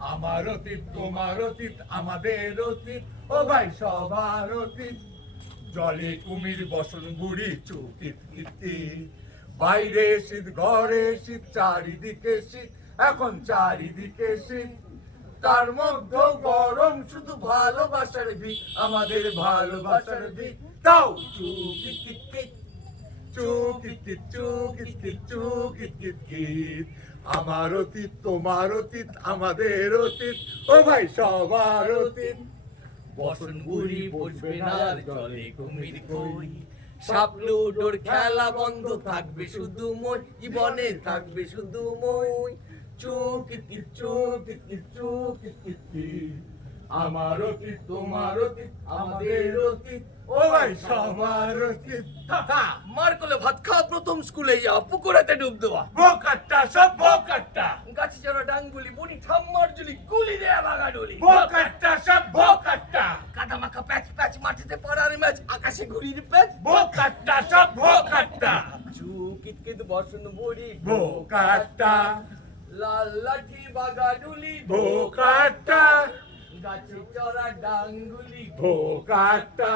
আমার অতীত, তোমার অতীত, আমাদের অতীত। ও ভাই, সবার অতীত। জলে কুমির বসন বুড়ি চুকিত বাইরে শীত, ঘরে শীত, চারিদিকে শীত। এখন চারিদিকে শীত। তার মধ্যেও গরম, শুধু ভালোবাসার দিক আমাদের ভালোবাসার দিক তাও চুকিত আমার অতীত তোমার অতীত আমাদের অতীত ও ভাই সবার অতীত বসন বুড়ি বসবে না জলে কুমির কই খেলা বন্ধ থাকবে শুধু মই জীবনে থাকবে শুধু মই চুকিত কিত কিত আমার অতীত তোমার অতীত আমাদের অতীত। ও ভাই সবার অতীত মার কোলে ভাত খাওয়া প্রথম স্কুলে যাওয়া পুকুরেতে ডুব দেওয়া। বোকাট্টা সব বোকাট্টা। গাছে চড়া ডাঙ্গুলি বুড়ি ঠাম্মার জুলি গুলি দেয়া বাগা ডলি। বোকাট্টা সব বোকাট্টা। কাদা মাখা প্যাচ প্যাচ মাটিতে পড়ার ম্যাচ আকাশে ঘুরির প্যাচ। বোকাট্টা সব বোকাট্টা। চুকিত কিত বসন বুড়ি। বোকাট্টা। লাল লাঠি বাগা ডুলি। বোকাট্টা। গাছে চড়া ডাঙ্গুলি বোকাট্টা